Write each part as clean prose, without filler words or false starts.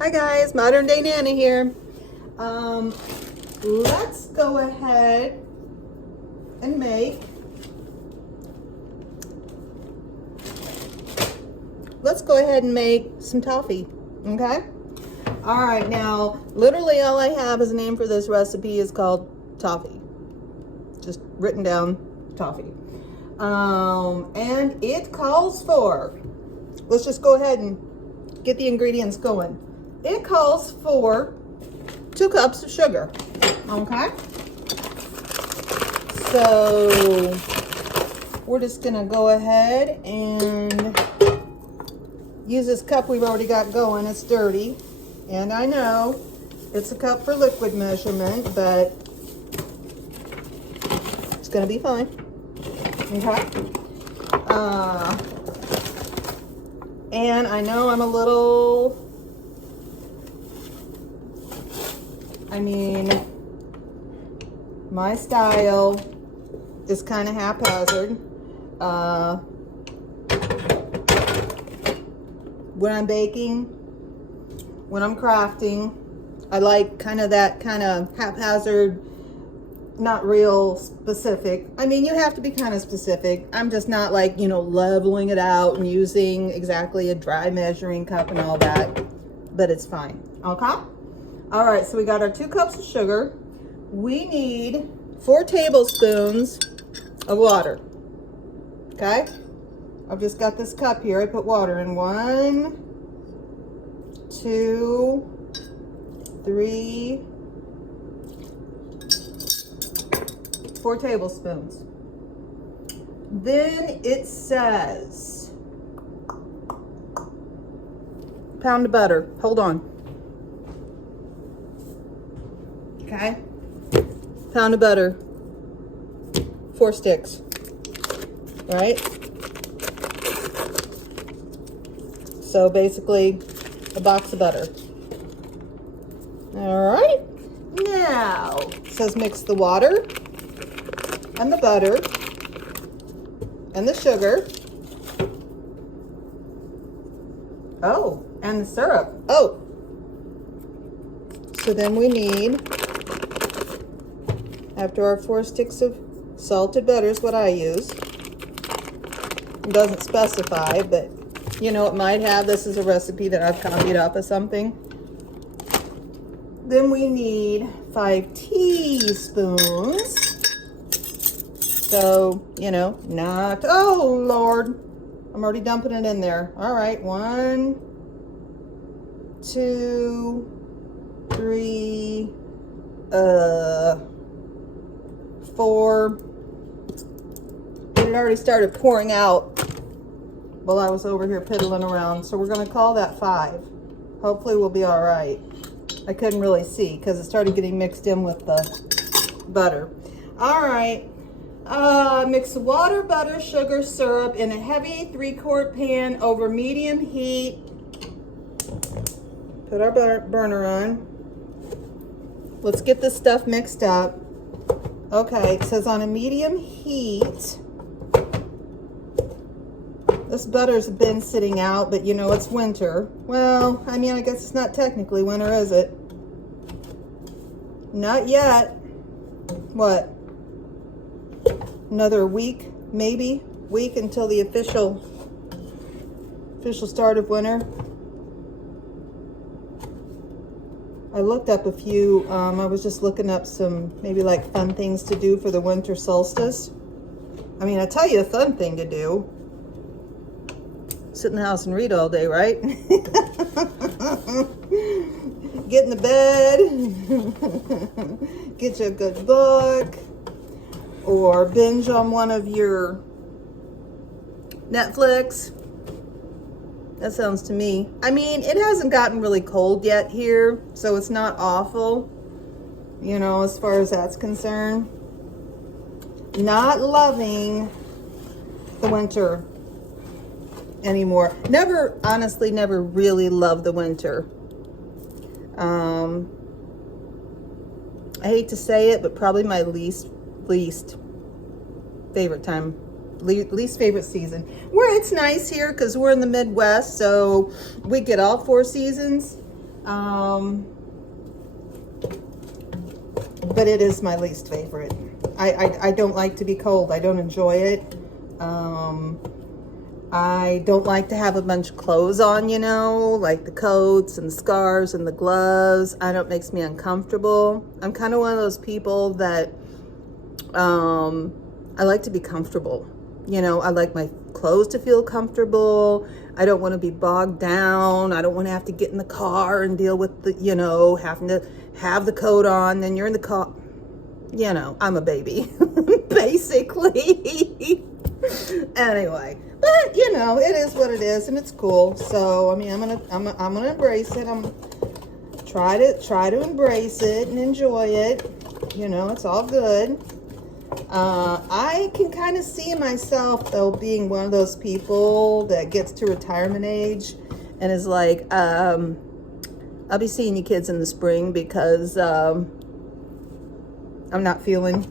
Hi guys, Modern Day Nana here. Let's go ahead and make some toffee, okay? All right, now, literally all I have as a name for this recipe is called toffee. Just written down, toffee. And it calls for, let's just go ahead and get the ingredients going. It calls for 2 cups of sugar, okay? So we're just gonna go ahead and use this cup we've already got going. It's dirty, and I know it's a cup for liquid measurement, but it's gonna be fine, okay? And I know I'm a little, my style is kind of haphazard. When I'm baking, when I'm crafting, I like that kind of haphazard, not real specific. I mean, you have to be kind of specific. I'm just not like, leveling it out and using exactly a dry measuring cup and all that, but it's fine, okay? All right, so we got our 2 cups of sugar. We need 4 tablespoons of water, okay? I've just got this cup here. I put water in. 1, 2, 3, 4 tablespoons. Then it says pound of butter. Hold on. Okay, pound of butter, 4 sticks, right? So basically a box of butter. All right, now it says mix the water and the butter and the sugar. Oh, and the syrup. Oh, so then we need, after our 4 sticks of salted butter is what I use. It doesn't specify, but it might have. This is a recipe that I've copied off of something. Then we need 5 teaspoons. So, not, oh Lord, I'm already dumping it in there. All right, 1, 2, 3, 4. It already started pouring out while I was over here piddling around, so we're going to call that 5. Hopefully we'll be all right. I couldn't really see because it started getting mixed in with the butter. All right, mix the water, butter, sugar, syrup in a heavy 3-quart pan over medium heat. Put our burner on. Let's get this stuff mixed up. Okay, it says on a medium heat. This butter's been sitting out, but it's winter. Well, I guess it's not technically winter, is it? Not yet. What? Another week, maybe? Week until the official start of winter. I looked up a few, I was just looking up some maybe like fun things to do for the winter solstice. I tell you a fun thing to do. Sit in the house and read all day, right? Get in the bed, get you a good book, or binge on one of your Netflix. That sounds to me. It hasn't gotten really cold yet here, so it's not awful, as far as that's concerned. Not loving the winter anymore. Honestly, never really loved the winter. I hate to say it, but probably my least favorite time, least favorite season. Where it's nice here because we're in the Midwest, so we get all 4 seasons. But it is my least favorite. I don't like to be cold. I don't enjoy it. I don't like to have a bunch of clothes on, you know, like the coats and the scarves and the gloves. I know it makes me uncomfortable. I'm kind of one of those people that I like to be comfortable. You know, I like my clothes to feel comfortable. I don't want to be bogged down. I don't want to have to get in the car and deal with the, you know, having to have the coat on. Then you're in the car. You know, I'm a baby, basically. Anyway, but you know, it is what it is, and it's cool. So I mean, I'm gonna embrace it. I'm try to embrace it and enjoy it. You know, it's all good. I can kind of see myself though being one of those people that gets to retirement age and is like, I'll be seeing you kids in the spring because I'm not feeling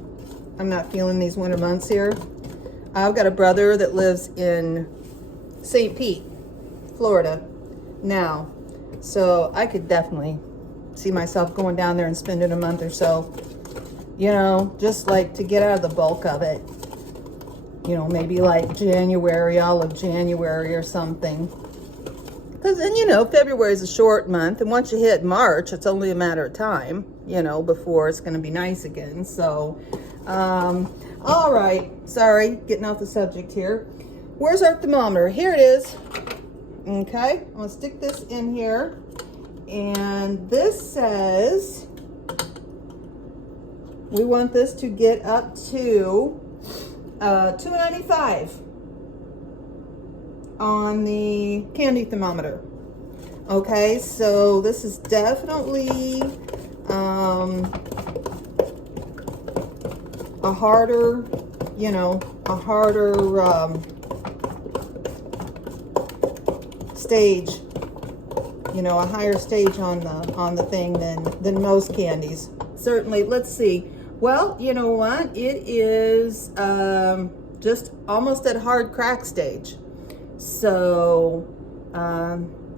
these winter months here. I've got a brother that lives in St. Pete, Florida now, so I could definitely see myself going down there and spending a month or so, you know, just like to get out of the bulk of it, you know, maybe like January, all of January or something. Because then, you know, February is a short month, and once you hit March, it's only a matter of time, you know, before it's going to be nice again. So, all right, sorry, getting off the subject here. Where's our thermometer? Here it is. Okay, I'm going to stick this in here, and this says we want this to get up to 295 on the candy thermometer. Okay, so this is definitely a harder, you know, a harder stage, you know, a higher stage on the thing than most candies. Certainly, let's see. Well, you know what? It is just almost at hard crack stage. So,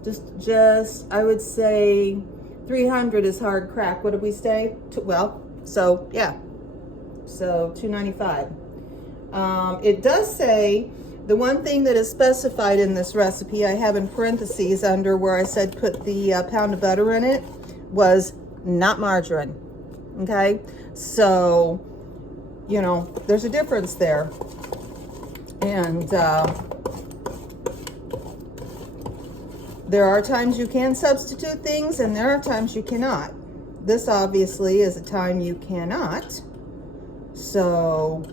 just I would say 300 is hard crack. What did we say? Well, so yeah. So 295. It does say the one thing that is specified in this recipe, I have in parentheses under where I said put the pound of butter in it, was not margarine. Okay, so you know there's a difference there, and there are times you can substitute things, and there are times you cannot. This obviously is a time you cannot. So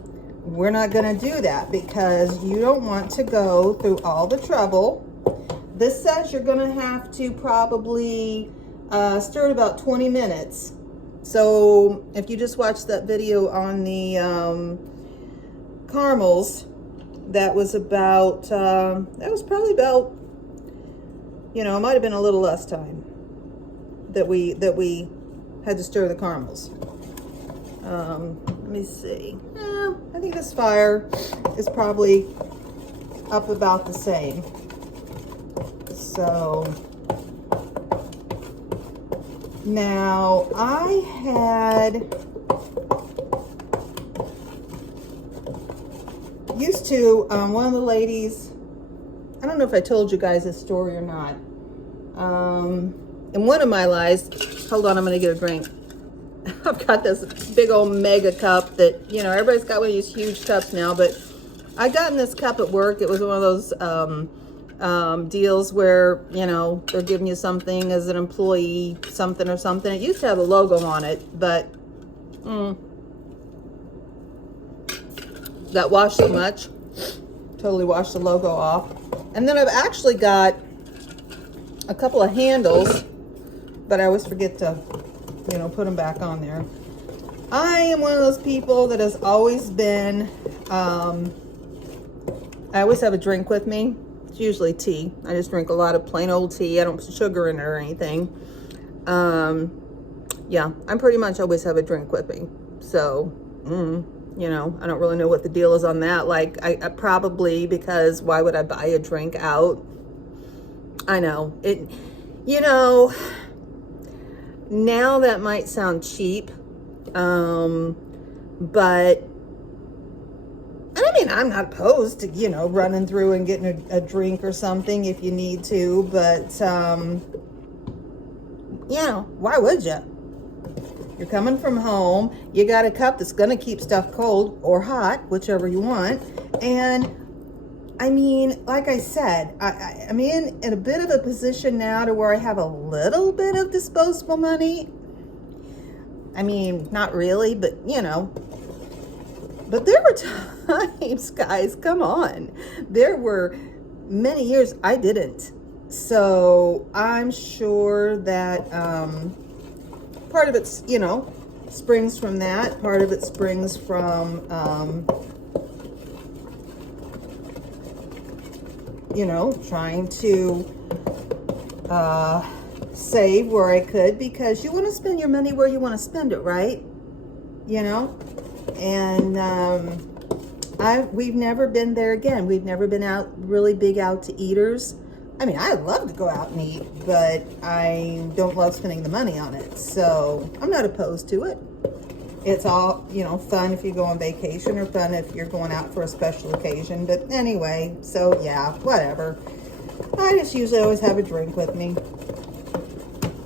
we're not going to do that because you don't want to go through all the trouble. This says you're going to have to probably stir it about 20 minutes. So if you just watched that video on the caramels, that was about, that was probably about, you know, it might have been a little less time that we had to stir the caramels. Let me see. I think this fire is probably up about the same. So now I had used to one of the ladies, I don't know if I told you guys this story or not. In one of my lives, hold on, I'm going to get a drink. I've got this big old mega cup that, you know, everybody's got one of these huge cups now, but I got in this cup at work. It was one of those deals where, you know, they're giving you something as an employee, something or something. It used to have a logo on it, but got washed so much. Totally washed the logo off. And then I've actually got a couple of handles, but I always forget to, you know, put them back on there. I am one of those people that has always been, I always have a drink with me. It's usually tea. I just drink a lot of plain old tea. I don't put sugar in it or anything. Yeah, I pretty much always have a drink with me. So, you know, I don't really know what the deal is on that. Like, I probably, because why would I buy a drink out? I know it, you know, Now that might sound cheap, but, and I mean, I'm not opposed to, you know, running through and getting a drink or something if you need to, but, you know, why would you? You're coming from home, you got a cup that's gonna keep stuff cold or hot, whichever you want, and I mean, like I said, I'm in a bit of a position now to where I have a little bit of disposable money. I mean, not really, but you know. But there were times, guys, come on. There were many years I didn't. So I'm sure that part of it's, you know, springs from that. Part of it springs from you know, trying to save where I could, because you want to spend your money where you want to spend it, right? You know, and we've never been there again. We've never been out really big out to eaters. I mean, I love to go out and eat, but I don't love spending the money on it. So I'm not opposed to it. It's all, you know, fun if you go on vacation, or fun if you're going out for a special occasion. But anyway, so yeah, whatever. I just usually always have a drink with me.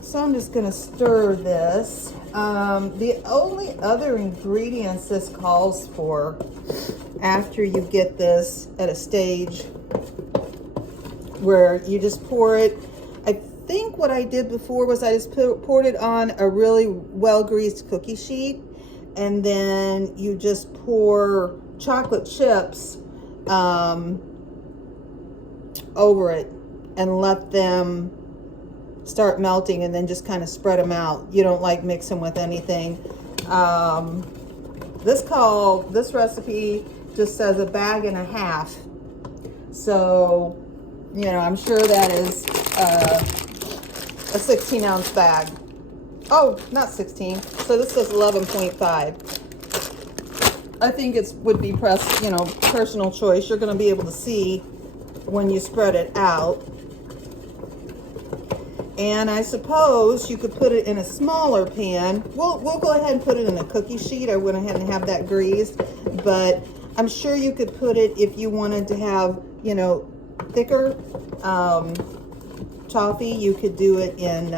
So I'm just gonna stir this. The only other ingredients this calls for, after you get this at a stage where you just pour it, I think what I did before was I just poured it on a really well-greased cookie sheet, and then you just pour chocolate chips over it and let them start melting, and then just kind of spread them out. You don't like mix them with anything. This recipe just says 1.5 bags. So, you know, I'm sure that is a 16-ounce bag. Oh, not 16. So this says 11.5. I think it would be personal choice. You're going to be able to see when you spread it out. And I suppose you could put it in a smaller pan. We'll go ahead and put it in a cookie sheet. I went ahead and have that greased, but I'm sure you could put it, if you wanted to have, you know, thicker toffee, you could do it in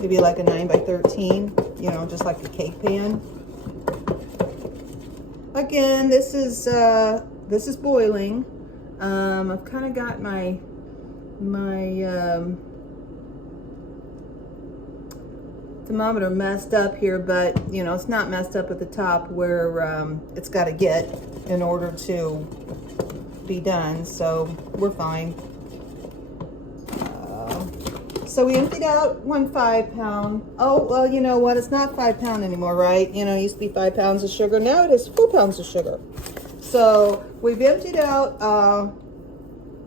maybe like a 9 by 13, you know, just like a cake pan. Again, this is boiling. I've kind of got my thermometer messed up here, but you know, it's not messed up at the top where it's got to get in order to be done, so we're fine. So we emptied out 1 5-pound. Oh, well, you know what? It's not 5 pound anymore, right? You know, it used to be 5 pounds of sugar. Now it is 4 pounds of sugar. So we've emptied out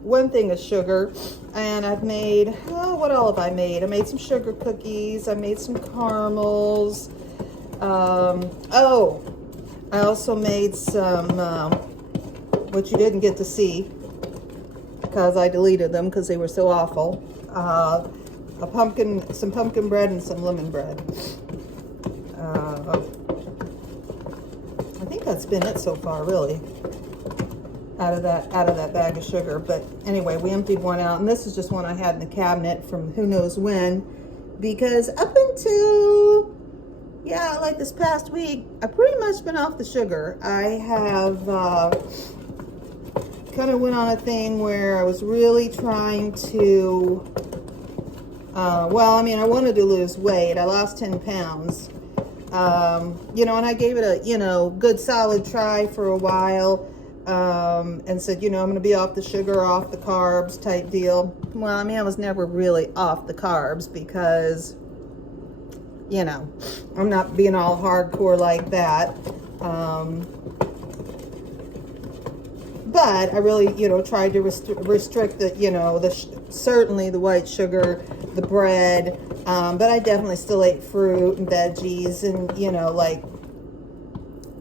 1 thing of sugar, and I've made, oh, what all have I made? I made some sugar cookies. I made some caramels. Oh, I also made some, which you didn't get to see because I deleted them because they were so awful. Some pumpkin bread and some lemon bread. I think that's been it so far, really, out of that bag of sugar. But anyway, we emptied one out, and this is just one I had in the cabinet from who knows when, because up until, yeah, like this past week, I've pretty much been off the sugar. I have kind of went on a thing where I was really trying to, well, I mean, I wanted to lose weight. I lost 10 pounds. You know, and I gave it a, you know, good solid try for a while, and said, you know, I'm going to be off the sugar, off the carbs type deal. Well, I mean, I was never really off the carbs because, you know, I'm not being all hardcore like that. But I really, you know, tried to restrict the, you know, certainly the white sugar, the bread, but I definitely still ate fruit and veggies and, you know, like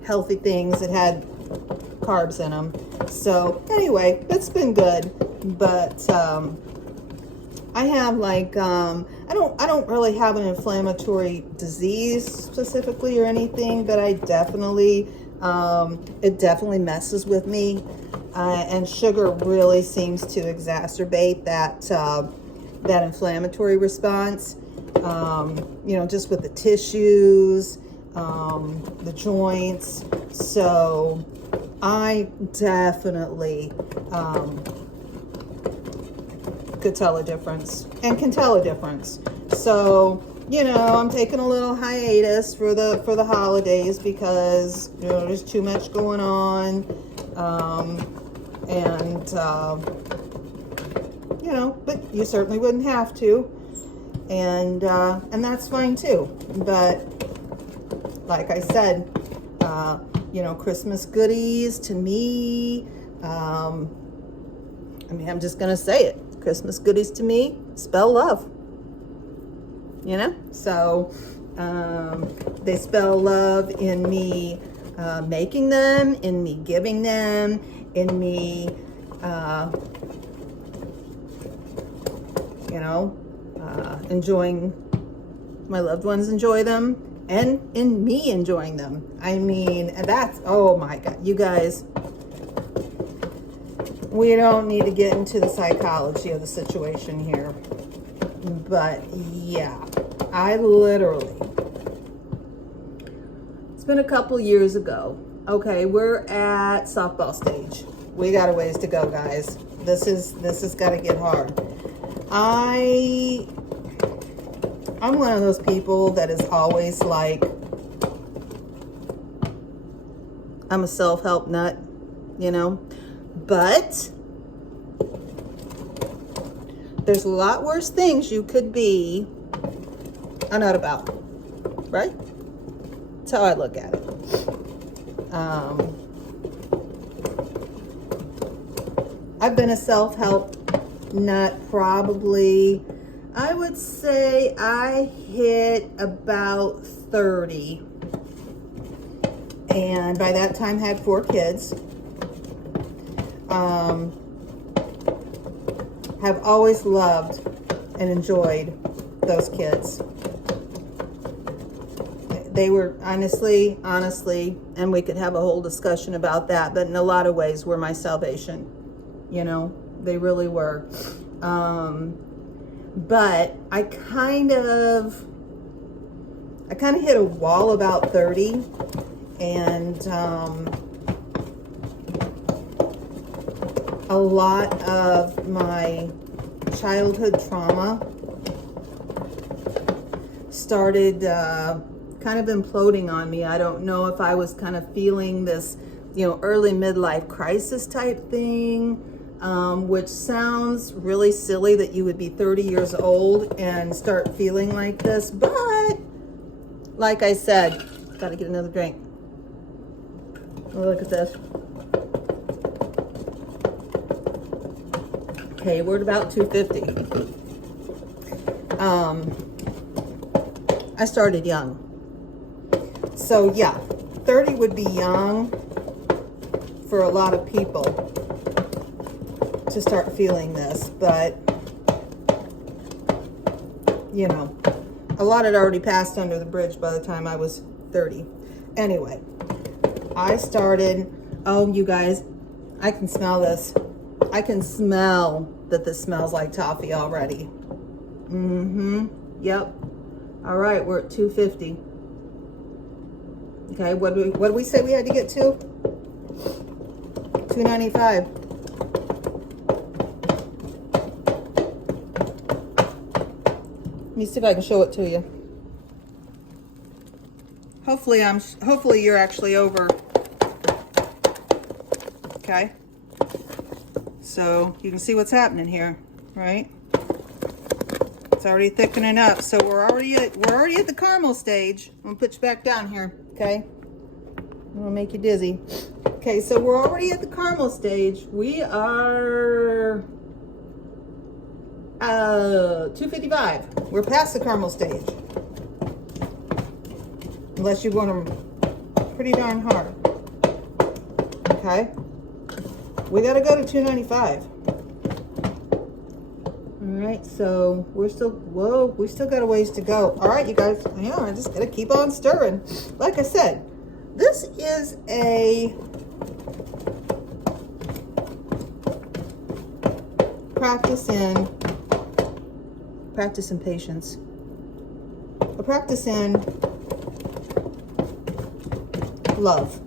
healthy things that had carbs in them. So anyway, it's been good, but I have like, I don't really have an inflammatory disease specifically or anything, but I definitely, it definitely messes with me. And sugar really seems to exacerbate that, that inflammatory response. You know, just with the tissues, the joints. So I definitely, could tell a difference and can tell a difference. So, you know, I'm taking a little hiatus for the holidays because, you know, there's too much going on. You know, but you certainly wouldn't have to. And that's fine too. But like I said, you know, Christmas goodies to me, I mean, I'm just going to say it. Christmas goodies to me spell love, you know? So they spell love in me making them, in me giving them, in me, you know, enjoying, my loved ones enjoy them, and in me enjoying them. I mean, and that's, oh my God, you guys, we don't need to get into the psychology of the situation here, but yeah, I literally, it's been a couple years ago. Okay, we're at softball stage. We got a ways to go, guys. This has got to get hard. I'm one of those people that is always like, I'm a self-help nut, you know? But there's a lot worse things you could be a nut about, right? That's how I look at it. I've been a self-help nut probably, I would say I hit about 30. And by that time had 4 kids. Have always loved and enjoyed those kids. They were honestly, and we could have a whole discussion about that, but in a lot of ways were my salvation. You know, they really were. But I kind of hit a wall about 30, and a lot of my childhood trauma started kind of imploding on me. I don't know if I was kind of feeling this, you know, early midlife crisis type thing, which sounds really silly that you would be 30 years old and start feeling like this. But like I said, gotta get another drink. Oh, look at this. Okay, we're at about 250. I started young. So yeah, 30 would be young for a lot of people to start feeling this, but you know, a lot had already passed under the bridge by the time I was 30. Anyway, I started, oh, you guys, I can smell this. I can smell that this smells like toffee already. Yep. All right, we're at 250. Okay, what do we say we had to get to? 295. Let me see if I can show it to you. Hopefully you're actually over. Okay. So you can see what's happening here, right? It's already thickening up. So we're already at the caramel stage. I'm gonna put you back down here, okay? I'm gonna make you dizzy. Okay, so we're already at the caramel stage. We are 255. We're past the caramel stage. Unless you want them pretty darn hard. Okay? We gotta go to 295. All right, so we're still, whoa, we still got a ways to go. All right, you guys, yeah, I just gotta keep on stirring. Like I said, this is a practice in patience. A practice in love.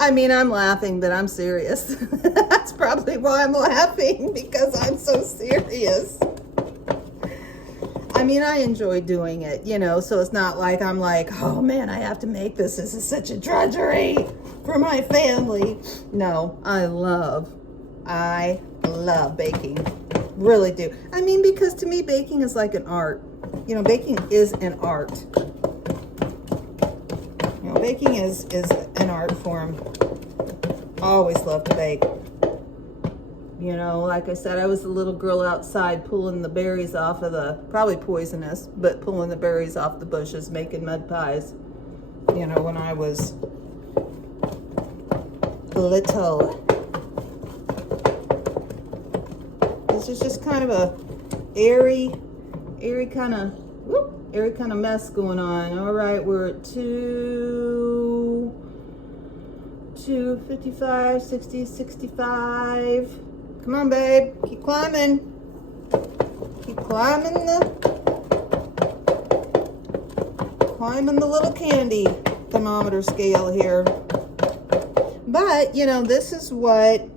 I mean, I'm laughing, but I'm serious. That's probably why I'm laughing, because I'm so serious. I mean, I enjoy doing it, you know, so it's not like I'm like, oh man, I have to make this. This is such a drudgery for my family. No, I love baking. Really do. I mean, because to me, baking is like an art. You know, baking is an art. You know, baking is an art form. I always loved to bake. You know, like I said, I was the little girl outside pulling the berries off of the, probably poisonous, but pulling the berries off the bushes, making mud pies. You know, when I was little. This is just kind of a airy kind of mess going on. All right, we're at 255, 60, 65. Come on, babe. Keep climbing. Keep climbing the little candy thermometer scale here. But, you know, this is what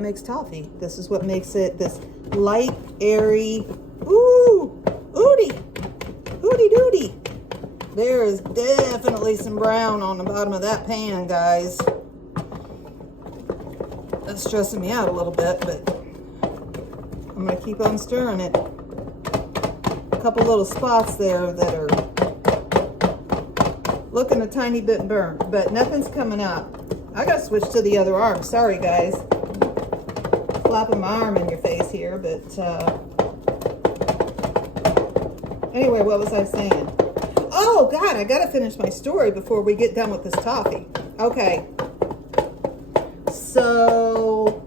makes toffee. This is what makes it this light, airy, ooty doody. There is definitely some brown on the bottom of that pan, guys. That's stressing me out a little bit, but I'm gonna keep on stirring it. A couple little spots there that are looking a tiny bit burnt, but nothing's coming up. I gotta switch to the other arm. Sorry, guys. Flopping my arm in your face here, but anyway, what was I saying? Oh God, I gotta finish my story before we get done with this toffee. Okay. So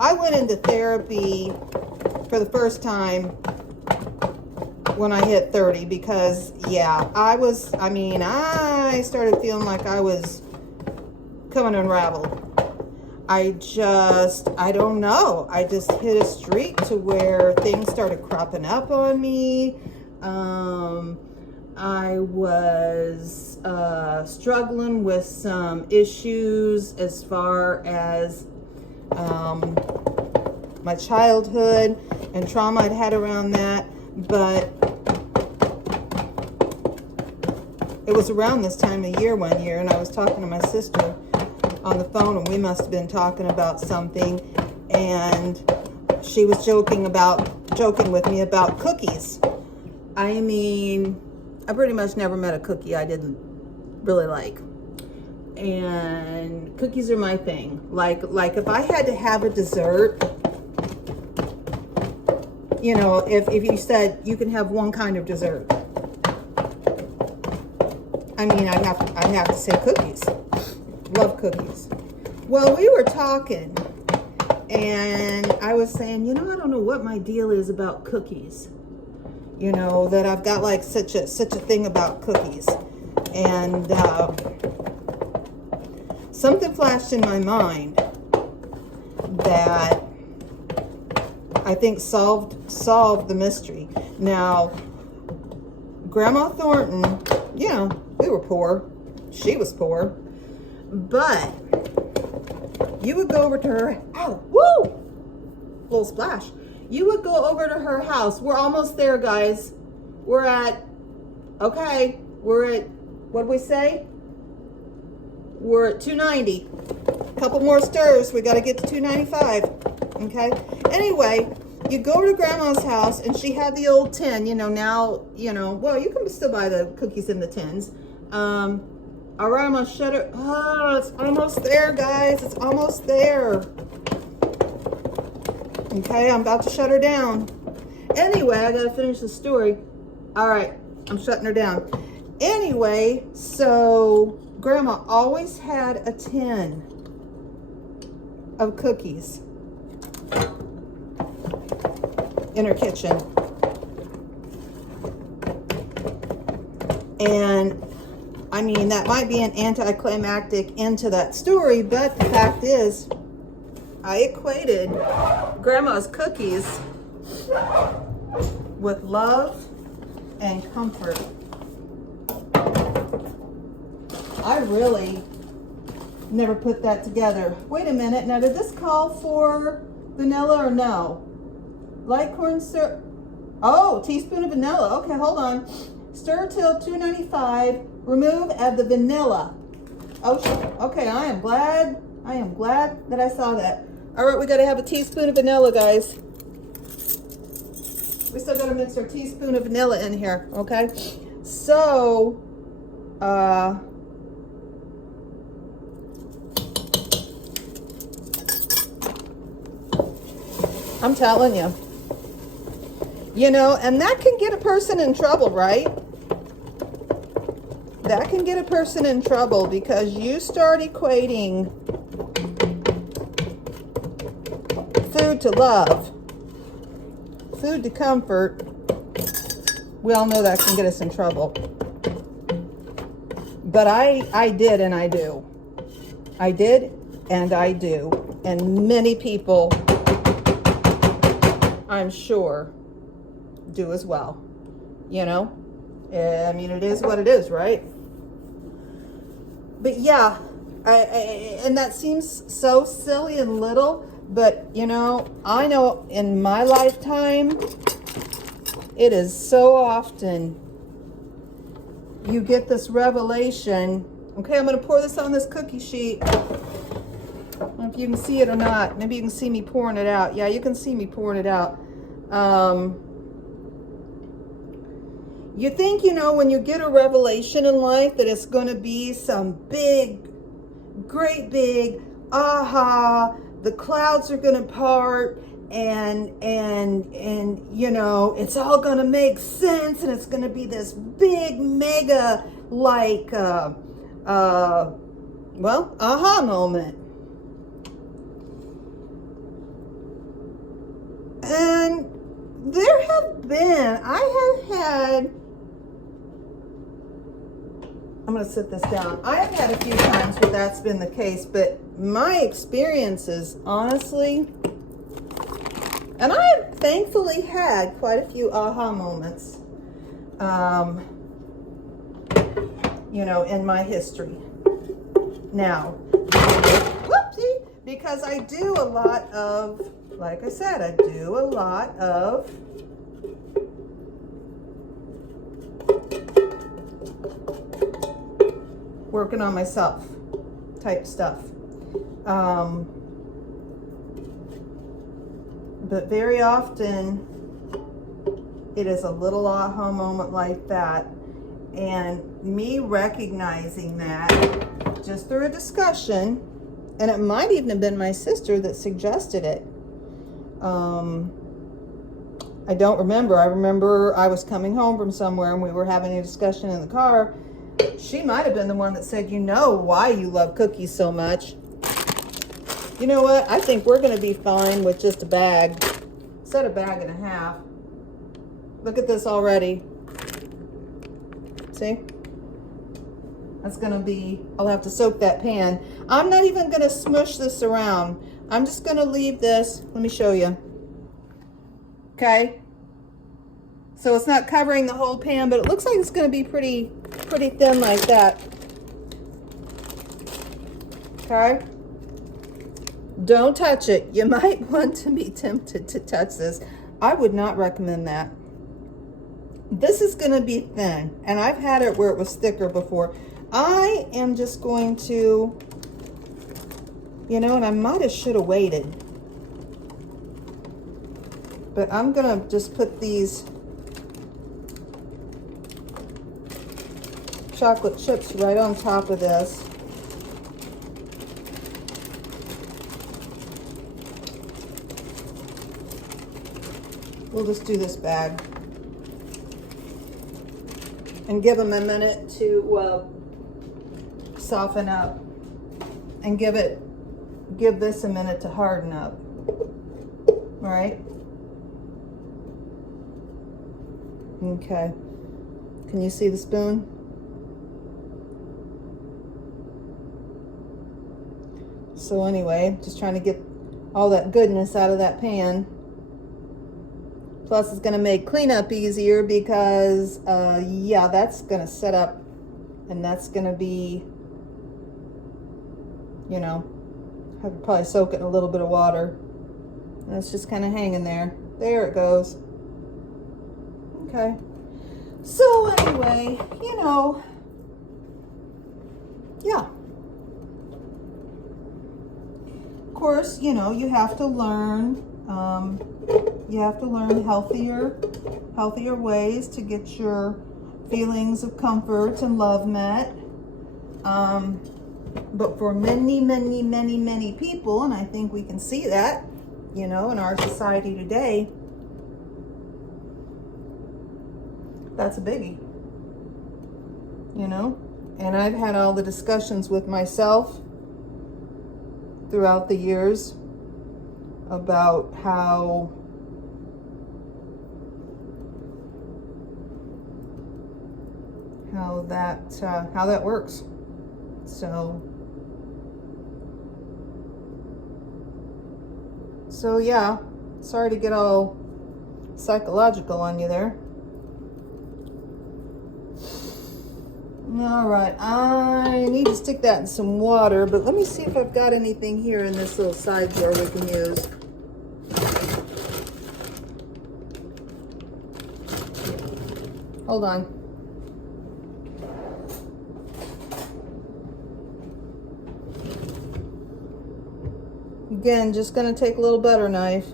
I went into therapy for the first time when I hit 30 because, yeah, I started feeling like I was coming unraveled. I don't know. I just hit a streak to where things started cropping up on me. I was struggling with some issues as far as my childhood and trauma I'd had around that, but it was around this time of year one year, and I was talking to my sister on the phone, and we must have been talking about something, and she was joking with me about cookies. I mean, I pretty much never met a cookie I didn't really like. And cookies are my thing. Like if I had to have a dessert, you know, if you said you can have one kind of dessert, I mean, I'd have to say cookies. Love cookies. Well, we were talking, and I was saying, you know, I don't know what my deal is about cookies. You know, that I've got like such a thing about cookies. And something flashed in my mind that I think solved the mystery. Now, Grandma Thornton, you know, we were poor. She was poor. But you would go over to her, ow, woo! Little splash. You would go over to her house. We're almost there, guys. We're at, what did we say? We're at 290. A couple more stirs. We got to get to 295. Okay? Anyway, you go to Grandma's house, and she had the old tin. You know, now, you know, well, you can still buy the cookies in the tins. All right, I'm going to shut it. Oh, it's almost there, guys. It's almost there. Okay, I'm about to shut her down. Anyway, I got to finish the story. All right, I'm shutting her down. Anyway, so Grandma always had a tin of cookies in her kitchen. And I mean, that might be an anticlimactic end to that story, but the fact is, I equated Grandma's cookies with love and comfort. I really never put that together. Wait a minute, now did this call for vanilla or no? Light corn syrup. Oh, teaspoon of vanilla. Okay, hold on. Stir till 295. Remove, add the vanilla. Oh, okay, I am glad that I saw that. All right, we got to have a teaspoon of vanilla, guys. We still got to mix our teaspoon of vanilla in here, okay? So, I'm telling you. You know, and that can get a person in trouble, right? That can get a person in trouble because you start equating food to love, food to comfort. We all know that can get us in trouble. But I did and I do. I did and I do. And many people, I'm sure, do as well. You know? I mean, it is what it is, right? But yeah, and that seems so silly and little, but you know, I know in my lifetime, it is so often you get this revelation. Okay, I'm going to pour this on this cookie sheet. I don't know if you can see it or not. Maybe you can see me pouring it out. Yeah, you can see me pouring it out. You think, you know, when you get a revelation in life that it's going to be some big, great big, aha, the clouds are going to part and you know, it's all going to make sense and it's going to be this big, mega, like, well, aha moment. And there have been, I have had, I'm going to sit this down. I have had a few times where that's been the case, but my experiences, honestly, and I've thankfully had quite a few aha moments, you know, in my history. Now, whoopsie, because I do a lot of, like I said, I do a lot of working on myself type stuff. But very often it is a little aha moment like that. And me recognizing that just through a discussion, and it might even have been my sister that suggested it. I don't remember. I remember I was coming home from somewhere and we were having a discussion in the car. She might have been the one that said, you know why you love cookies so much. You know what? I think we're going to be fine with just a bag. Set a bag and a half. Look at this already. See? That's going to be, I'll have to soak that pan. I'm not even going to smush this around. I'm just going to leave this. Let me show you. Okay? So it's not covering the whole pan, but it looks like it's going to be pretty thin like that. Okay? Don't touch it. You might want to be tempted to touch this. I would not recommend that. This is going to be thin, and I've had it where it was thicker before. I am just going to, you know, and I might have should have waited. But I'm going to just put these chocolate chips right on top of this. We'll just do this bag and give them a minute to soften up and give this a minute to harden up. All right. Okay. Can you see the spoon? So anyway, just trying to get all that goodness out of that pan. Plus it's gonna make cleanup easier because yeah, that's gonna set up and that's gonna be, you know, I could probably soak it in a little bit of water. And it's just kind of hanging there. There it goes. Okay. So anyway, you know, yeah. Of course, you know, you have to learn. You have to learn healthier ways to get your feelings of comfort and love met. But for many people, and I think we can see that, you know, in our society today, that's a biggie, you know? And I've had all the discussions with myself throughout the years about how that works. So yeah, sorry to get all psychological on you there. All right, I need to stick that in some water, but let me see if I've got anything here in this little side drawer we can use. Hold on. Again, just gonna take a little butter knife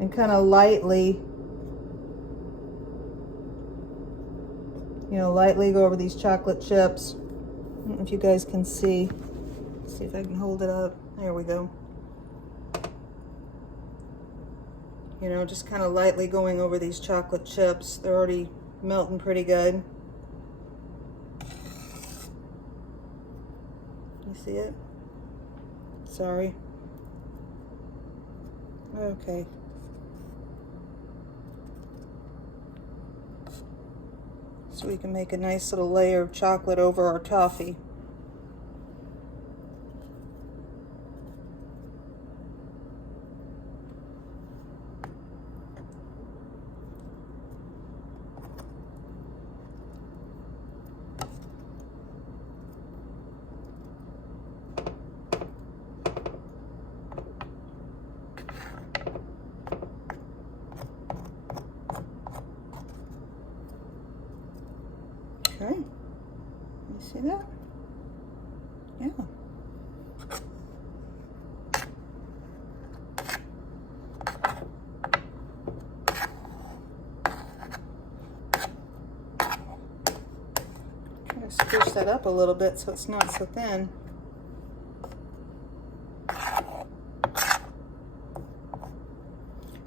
and kind of lightly, you know, lightly go over these chocolate chips. I don't know if you guys can see. Let's see if I can hold it up. There we go. You know, just kind of lightly going over these chocolate chips. They're already melting pretty good. You see it? Sorry. Okay. So we can make a nice little layer of chocolate over our toffee. Okay, you see that? Yeah. Try to squish that up a little bit so it's not so thin.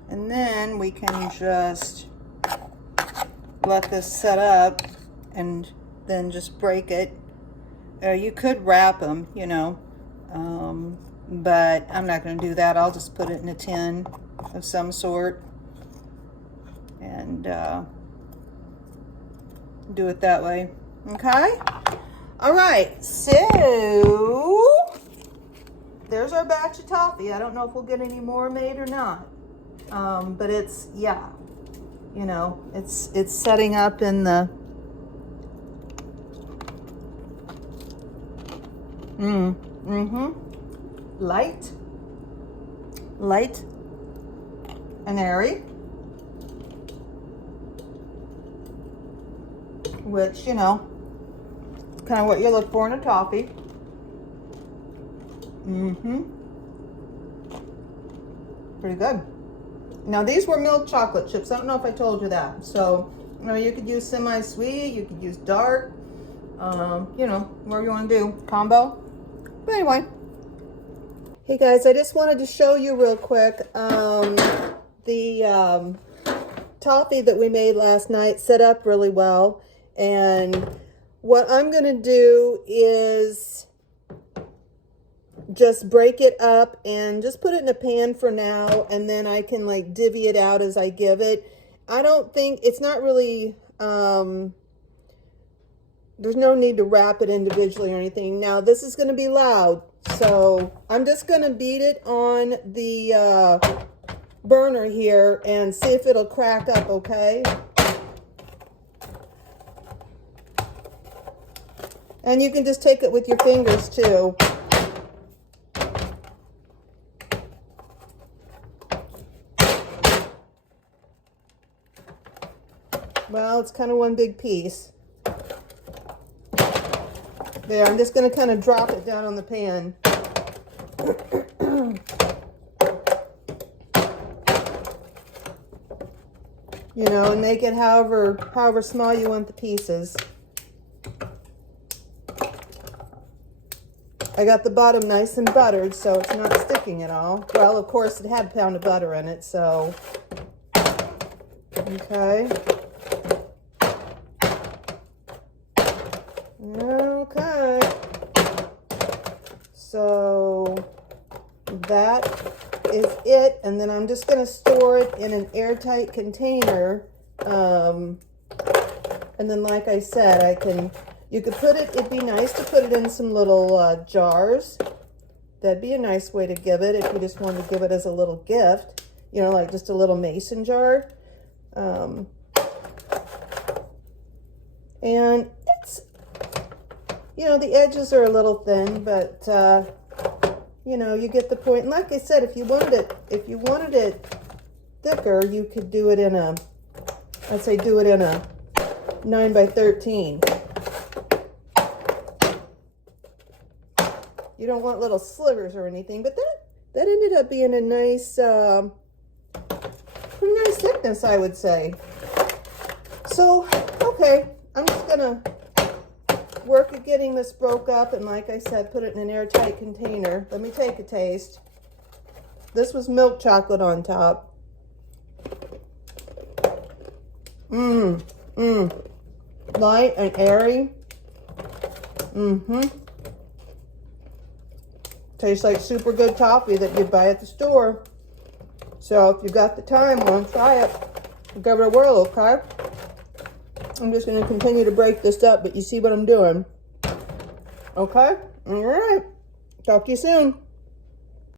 And then we can just let this set up and then just break it. You could wrap them, you know, but I'm not going to do that. I'll just put it in a tin of some sort and do it that way. Okay? All right, so there's our batch of toffee. I don't know if we'll get any more made or not, but it's, yeah, you know, it's setting up in the light and airy, which, you know, kind of what you look for in a toffee. Pretty good. Now these were milk chocolate chips. I don't know if I told you that. So, you know, you could use semi-sweet, you could use dark, you know, whatever you want to do, combo. But anyway, hey guys, I just wanted to show you real quick the toffee that we made last night set up really well, And what I'm going to do is just break it up and just put it in a pan for now, and then I can like divvy it out as I give it. I don't think, it's not really, there's no need to wrap it individually or anything. Now this is going to be loud, so I'm just going to beat it on the burner here and see if it'll crack up, okay? And you can just take it with your fingers too. Well, it's kind of one big piece. There, I'm just going to kind of drop it down on the pan. You know, and make it however small you want the pieces. I got the bottom nice and buttered, so it's not sticking at all. Well, of course, it had a pound of butter in it, so. Okay. Okay. So that is it. And then I'm just going to store it in an airtight container. And then, like I said, you could put it, it'd be nice to put it in some little jars. That'd be a nice way to give it if you just want to give it as a little gift. You know, like just a little mason jar. And it's, you know, the edges are a little thin, but, you know, you get the point. And like I said, if you wanted it thicker, you could do it in a, I'd say do it in a 9 by 13. You don't want little slivers or anything, but that ended up being a nice, pretty nice thickness, I would say. So, okay, I'm just gonna work at getting this broke up, and like I said, put it in an airtight container. Let me take a taste. This was milk chocolate on top. Light and airy. Tastes like super good toffee that you'd buy at the store. So if you got the time, well, try it. Give it a whirl, okay? I'm just going to continue to break this up, but you see what I'm doing. Okay? All right. Talk to you soon.